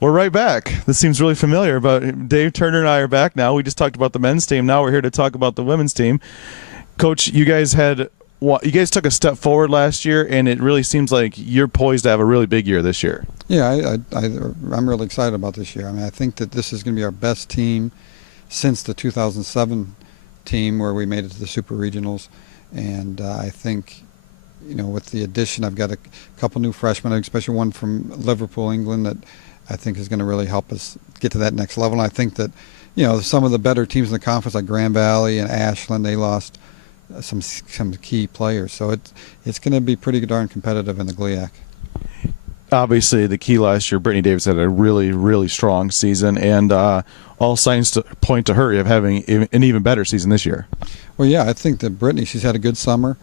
We're right back. This seems really familiar, but Dave Turner and I are back now. We just talked about the men's team. Now we're here to talk about the women's team. Coach, you guys took a step forward last year, and it really seems like you're poised to have a really big year this year. Yeah, I'm really excited about this year. I mean, I think that this is going to be our best team since the 2007 team where we made it to the Super Regionals, and I think, with the addition, I've got a couple new freshmen, especially one from Liverpool, England, that I think is going to really help us get to that next level. And I think that, some of the better teams in the conference, like Grand Valley and Ashland, they lost some key players. So it's going to be pretty darn competitive in the GLIAC. Obviously, the key last year, Brittany Davis had a really, really strong season, and all signs point to her having an even better season this year. Well, yeah, I think that Brittany, she's had a good summer,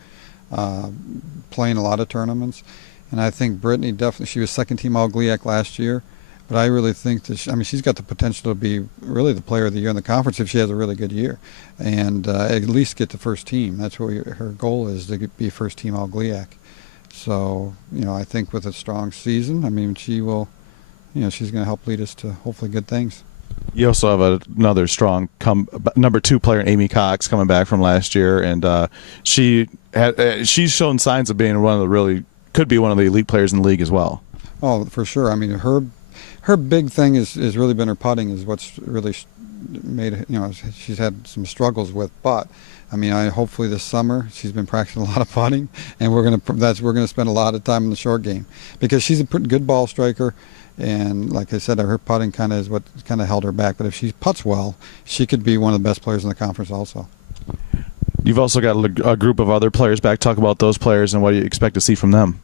playing a lot of tournaments. And I think Brittany definitely, she was second team All-GLIAC last year. But I really think that she's got the potential to be really the player of the year in the conference if she has a really good year, and at least get the first team. That's what her goal is, to be first team All-GLIAC. So I think with a strong season, she will, she's going to help lead us to hopefully good things. You also have another strong number 2 player, Amy Cox, coming back from last year, and she's shown signs of being could be one of the elite players in the league as well. Oh, for sure. Her big thing has really been her putting, is what's really made, she's had some struggles with. But hopefully this summer she's been practicing a lot of putting, and we're gonna spend a lot of time in the short game, because she's a pretty good ball striker, and like I said, her putting kind of is what kind of held her back. But if she putts well, she could be one of the best players in the conference also. You've also got a group of other players back. Talk about those players and what you expect to see from them.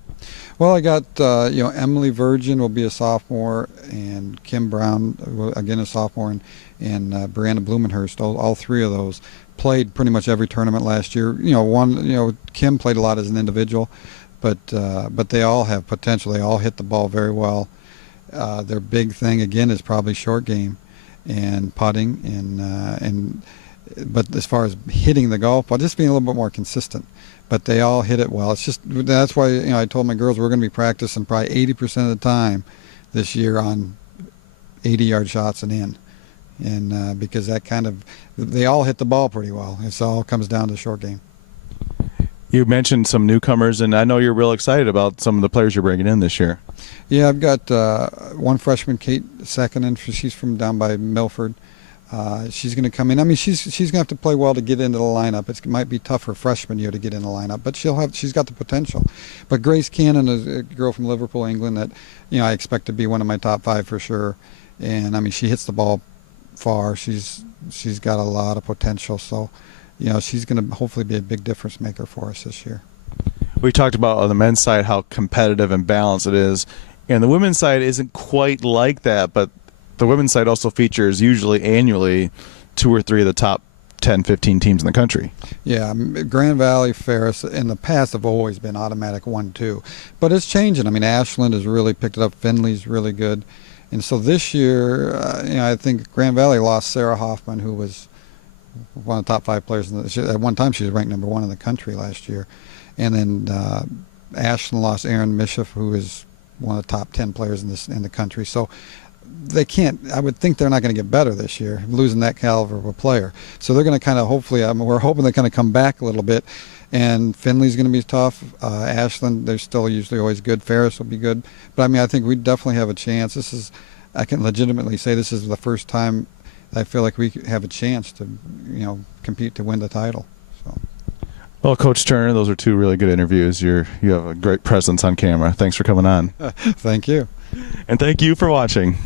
Well, I got Emily Virgin will be a sophomore, and Kim Brown again a sophomore, and Brianna Blumenhurst. All three of those played pretty much every tournament last year. Kim played a lot as an individual, but they all have potential. They all hit the ball very well. Their big thing again is probably short game and putting, but as far as hitting the golf ball, just being a little bit more consistent. But they all hit it well. That's why I told my girls we're going to be practicing probably 80% of the time this year on 80-yard shots and in, and because they all hit the ball pretty well. It all comes down to the short game. You mentioned some newcomers, and I know you're real excited about some of the players you're bringing in this year. Yeah, I've got one freshman, Kate Secondin. She's from down by Milford. She's going to come in. She's going to have to play well to get into the lineup. It might be tough her freshman year to get in the lineup, but she's got the potential. But Grace Cannon is a girl from Liverpool, England, that I expect to be one of my top 5 for sure. And she hits the ball far. She's got a lot of potential. So, she's going to hopefully be a big difference maker for us this year. We talked about on the men's side how competitive and balanced it is, and the women's side isn't quite like that, but the women's side also features usually annually 2 or 3 of the top 10, 15 teams in the country. Yeah, Grand Valley, Ferris in the past have always been automatic 1-2, but it's changing. Ashland has really picked it up. Finley's really good, and so this year, I think Grand Valley lost Sarah Hoffman, who was one of the top 5 players. At one time, she was ranked number 1 in the country last year, and then Ashland lost Erin Mischief, who is one of the top 10 players in the country. So they can't. I would think they're not going to get better this year, losing that caliber of a player. So they're going to kind of hopefully. We're hoping they kind of come back a little bit. And Finley's going to be tough. Ashland, they're still usually always good. Ferris will be good. But I think we definitely have a chance. I can legitimately say this is the first time I feel like we have a chance to, compete to win the title. So. Well, Coach Turner, those are 2 really good interviews. You have a great presence on camera. Thanks for coming on. Thank you. And thank you for watching.